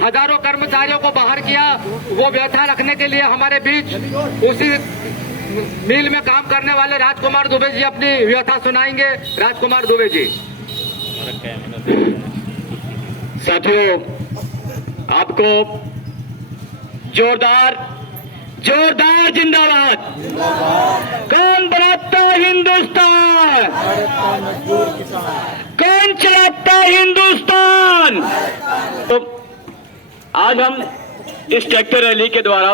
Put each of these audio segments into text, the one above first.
हजारों कर्मचारियों को बाहर किया, वो व्यवस्था रखने के लिए हमारे बीच उसी मिल में काम करने वाले राजकुमार दुबे जी अपनी व्यवस्था सुनाएंगे। राजकुमार दुबे जी। साथियों, आपको जोरदार जिंदाबाद। कौन बनाता हिंदुस्तान, कौन चलाता हिंदुस्तान। तो आज हम इस ट्रैक्टर रैली के द्वारा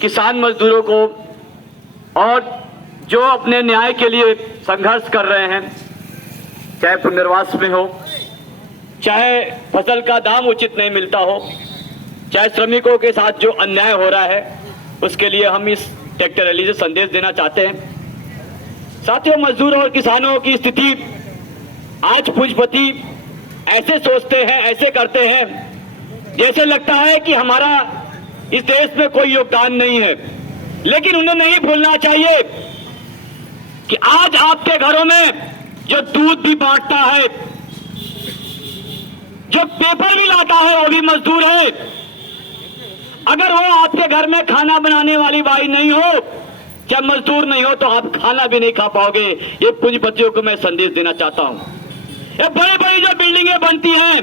किसान मजदूरों को और जो अपने न्याय के लिए संघर्ष कर रहे हैं, चाहे पुनर्वास में हो, चाहे फसल का दाम उचित नहीं मिलता हो, चाहे श्रमिकों के साथ जो अन्याय हो रहा है, उसके लिए हम इस ट्रैक्टर रैली से संदेश देना चाहते हैं। साथियों, मजदूरों और किसानों की स्थिति आज पूंजीपति ऐसे सोचते हैं, ऐसे करते हैं, जैसे लगता है कि हमारा इस देश में कोई योगदान नहीं है। लेकिन उन्हें नहीं भूलना चाहिए कि आज आपके घरों में जो दूध भी बांटता है, जो पेपर भी लाता है, वो भी मजदूर है। अगर वो आपके घर में खाना बनाने वाली बाई नहीं हो, चाहे मजदूर नहीं हो, तो आप खाना भी नहीं खा पाओगे। ये पूंजीपतियों को मैं संदेश देना चाहता हूं। ये बड़ी बड़ी जो बिल्डिंगें बनती हैं,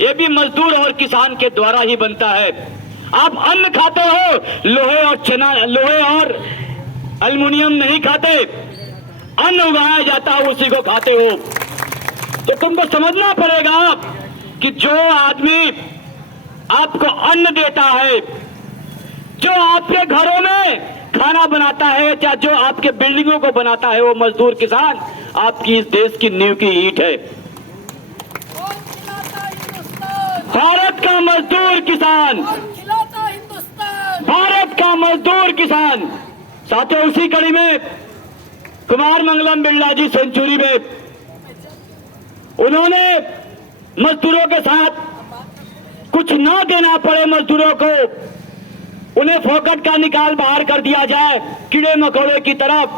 ये भी मजदूर और किसान के द्वारा ही बनता है। आप अन्न खाते हो, लोहे और एल्युमिनियम नहीं खाते, अन्न उगाया जाता है उसी को खाते हो। तो तुमको समझना पड़ेगा कि जो आदमी आपको अन्न देता है, जो आपके घरों में खाना बनाता है, चाहे जो आपके बिल्डिंगों को बनाता है, वो मजदूर किसान आपकी इस देश की नींव की ईंट है। भारत का मजदूर किसान, भारत का मजदूर किसान। साथियों, उसी कड़ी में कुमार मंगलम बिरला जी सेंचुरी में उन्होंने मजदूरों के साथ कुछ ना देना पड़े मजदूरों को, उन्हें फोकट का निकाल बाहर कर दिया जाए कीड़े मकोड़े की तरफ,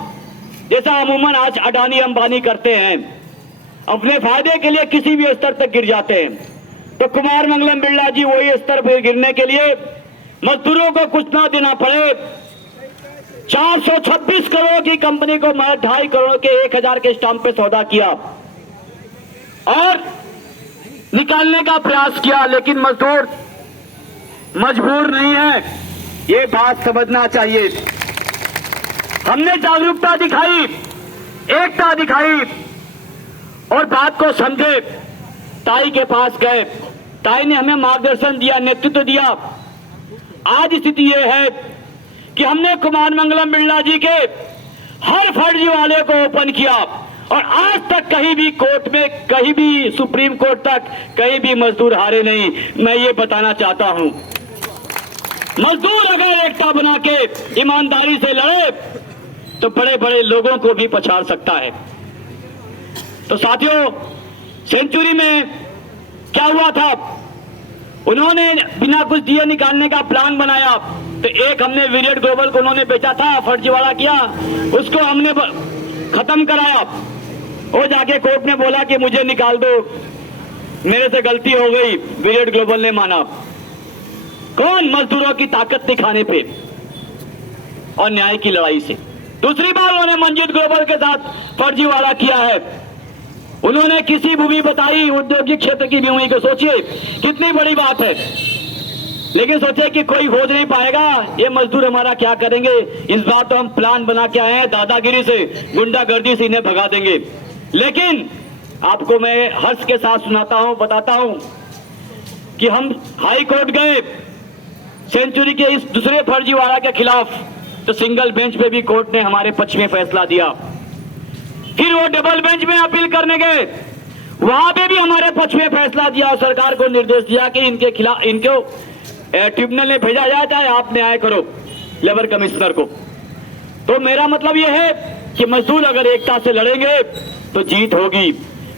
जैसा अमूमन आज अडानी अंबानी करते हैं, अपने फायदे के लिए किसी भी स्तर तक गिर जाते हैं। तो कुमार मंगलम बिरला जी वही स्तर पर गिरने के लिए मजदूरों को कुछ ना देना पड़े 426 करोड़ की कंपनी को 2.5 करोड़ के 1000 के स्टाम्प पे सौदा किया और निकालने का प्रयास किया, लेकिन मजदूर मजबूर नहीं है, ये बात समझना चाहिए। हमने जागरूकता दिखाई, एकता दिखाई और बात को समझे। ताई के पास गए, ताई ने हमें मार्गदर्शन दिया, नेतृत्व दिया। आज स्थिति यह है कि हमने कुमार मंगलम बिरला जी के हर फर्जीवाड़े को ओपन किया और आज तक कहीं भी कोर्ट में, कहीं भी सुप्रीम कोर्ट तक कहीं भी मजदूर हारे नहीं। मैं ये बताना चाहता हूं, मजदूर अगर एकता बना के ईमानदारी से लड़े तो बड़े बड़े लोगों को भी पछाड़ सकता है। तो साथियों, सेंचुरी में क्या हुआ था, उन्होंने बिना कुछ दिए निकालने का प्लान बनाया। तो एक हमने विरेट ग्लोबल को उन्होंने बेचा था, फर्जीवाड़ा किया, उसको हमने खत्म कराया। वो जाके कोर्ट में बोला कि मुझे निकाल दो, मेरे से गलती हो गई। विरेट ग्लोबल ने माना। कौन? मजदूरों की ताकत दिखाने पे और न्याय की लड़ाई से। दूसरी बार उन्होंने मंजीत ग्लोबल के साथ फर्जीवाड़ा किया है। उन्होंने किसी भूमि बताई, औद्योगिक क्षेत्र की भूमि को। सोचिए कितनी बड़ी बात है, लेकिन सोचे कि कोई खोज नहीं पाएगा, ये मजदूर हमारा क्या करेंगे। इस बार तो हम प्लान बना के आए हैं, दादागिरी से, गुंडागर्दी से इन्हें भगा देंगे। लेकिन आपको मैं हर्ष के साथ सुनाता हूं, बताता हूं कि हम हाई कोर्ट गए सेंचुरी के इस दूसरे फर्जीवाड़ा के खिलाफ, तो सिंगल बेंच पे भी कोर्ट ने हमारे पक्ष में फैसला दिया। फिर वो डबल बेंच में अपील करने गए, वहां पे भी हमारे पक्ष में फैसला दिया और सरकार को निर्देश दिया कि इनके खिलाफ, इनको ट्रिब्यूनल ने भेजा जाए, चाहे आप न्याय करो लेबर कमिश्नर को। तो मेरा मतलब यह है कि मजदूर अगर एकता से लड़ेंगे तो जीत होगी।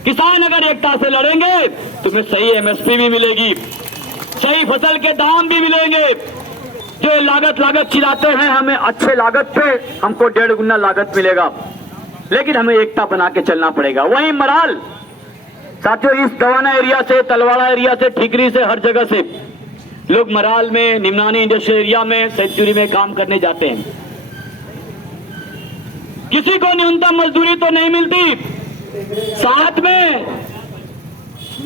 किसान अगर एकता से लड़ेंगे तो हमें सही एमएसपी भी मिलेगी, सही फसल के दाम भी मिलेंगे। जो लागत चिल्लाते हैं, हमें अच्छे लागत पे हमको 1.5 गुना लागत मिलेगा, लेकिन हमें एकता बना के चलना पड़ेगा। वहीं मराल साथियों, इस दवाना एरिया से, तलवाड़ा एरिया से, ठीकरी से, हर जगह से लोग मराल में, निमनानी इंडस्ट्रियल एरिया में, सेंचुरी में काम करने जाते हैं। किसी को न्यूनतम मजदूरी तो नहीं मिलती, साथ में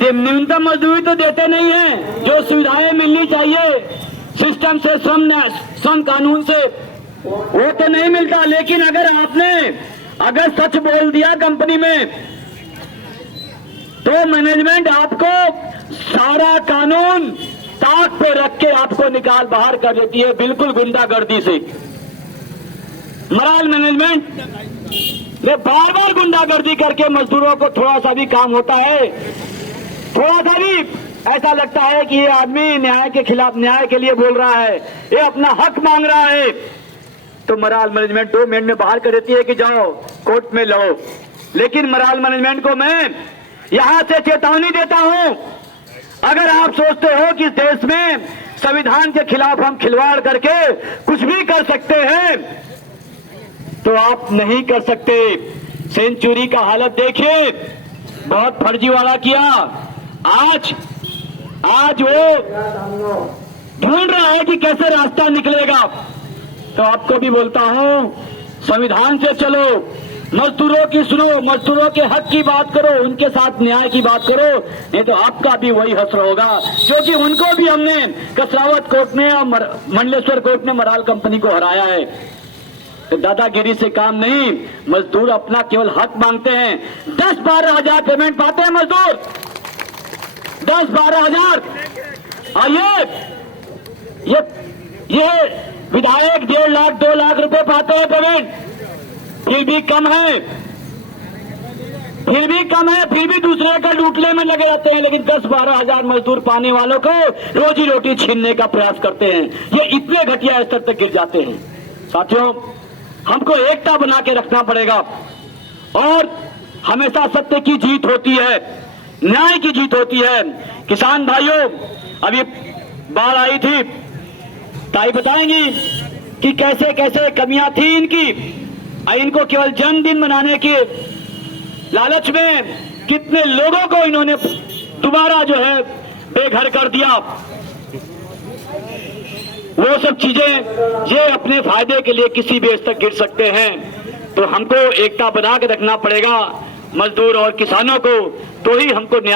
न्यूनतम मजदूरी तो देते नहीं है। जो सुविधाएं मिलनी चाहिए सिस्टम से, श्रम कानून से, वो तो नहीं मिलता। लेकिन अगर सच बोल दिया कंपनी में, तो मैनेजमेंट आपको सारा कानून ताक पे रख के आपको निकाल बाहर कर देती है, बिल्कुल गुंडागर्दी से। मराल मैनेजमेंट ने बार बार गुंडागर्दी करके मजदूरों को थोड़ा सा भी काम होता है, थोड़ा सा भी ऐसा लगता है कि ये आदमी न्याय के खिलाफ, न्याय के लिए बोल रहा है, ये अपना हक मांग रहा है, तो मराल मैनेजमेंट 2 मिनट में बाहर कर देती है कि जाओ कोर्ट में लड़ो। लेकिन मराल मैनेजमेंट को मैं यहां से चेतावनी देता हूं, अगर आप सोचते हो कि इस देश में संविधान के खिलाफ हम खिलवाड़ करके कुछ भी कर सकते हैं, तो आप नहीं कर सकते। सेंचुरी का हालत देखिए, बहुत फर्जीवाड़ा किया। आज वो ढूंढ रहा है कि कैसे रास्ता निकलेगा। तो आपको भी बोलता हूं, संविधान से चलो, मजदूरों की सुनो, मजदूरों के हक की बात करो, उनके साथ न्याय की बात करो, नहीं तो आपका भी वही हश्र होगा, क्योंकि उनको भी हमने कसरावत कोर्ट ने और मंडलेश्वर कोर्ट ने मराल कंपनी को हराया है। तो दादागिरी से काम नहीं, मजदूर अपना केवल हक मांगते हैं। 10-12 हजार पेमेंट पाते हैं मजदूर, 10-12 हजार। और ये विधायक 1.5 लाख 2 लाख रुपए पाते हैं पेमेंट, फिर भी कम है, फिर भी दूसरे का लूटने में लगे रहते हैं। लेकिन 10-12 हजार मजदूर पाने वालों को रोजी रोटी छीनने का प्रयास करते हैं। ये इतने घटिया स्तर तक गिर जाते हैं। साथियों, हमको एकता बना के रखना पड़ेगा और हमेशा सत्य की जीत होती है, न्याय की जीत होती है। किसान भाइयों, अभी बाढ़ आई थी, ताई बताएंगी कि कैसे कैसे कमियां थी इनकी। इनको केवल जन्मदिन मनाने के लालच में कितने लोगों को इन्होंने दोबारा जो है बेघर कर दिया। वो सब चीजें ये अपने फायदे के लिए किसी भी स्तर तक गिर सकते हैं। तो हमको एकता बना के रखना पड़ेगा मजदूर और किसानों को, तो ही हमको न्याय